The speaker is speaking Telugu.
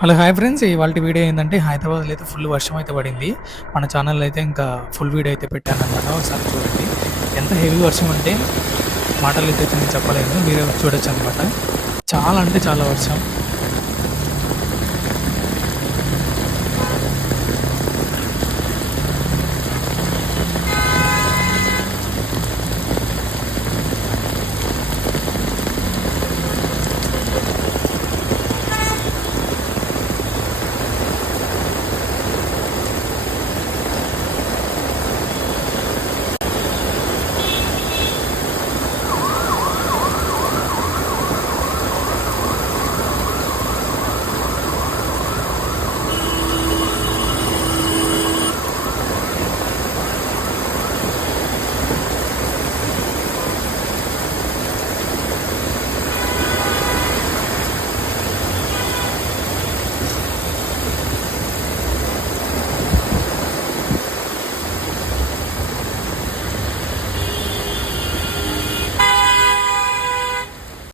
హలో! Hi friends. ఇవాల్టి వీడియో ఏందంటే హైదరాబాద్‌లో అయితే ఫుల్ వర్షం అయితే పడింది. మన ఛానల్‌లో అయితే ఇంకా ఫుల్ వీడియో అయితే పెట్టాననమాట. ఒకసారి చూడండి. ఎంత హెవీ వర్షం అంటే మాటలతో అయితే నేను చెప్పలేను. మీరే చూడొచ్చనమాట. చాలా అంటే చాలా వర్షం.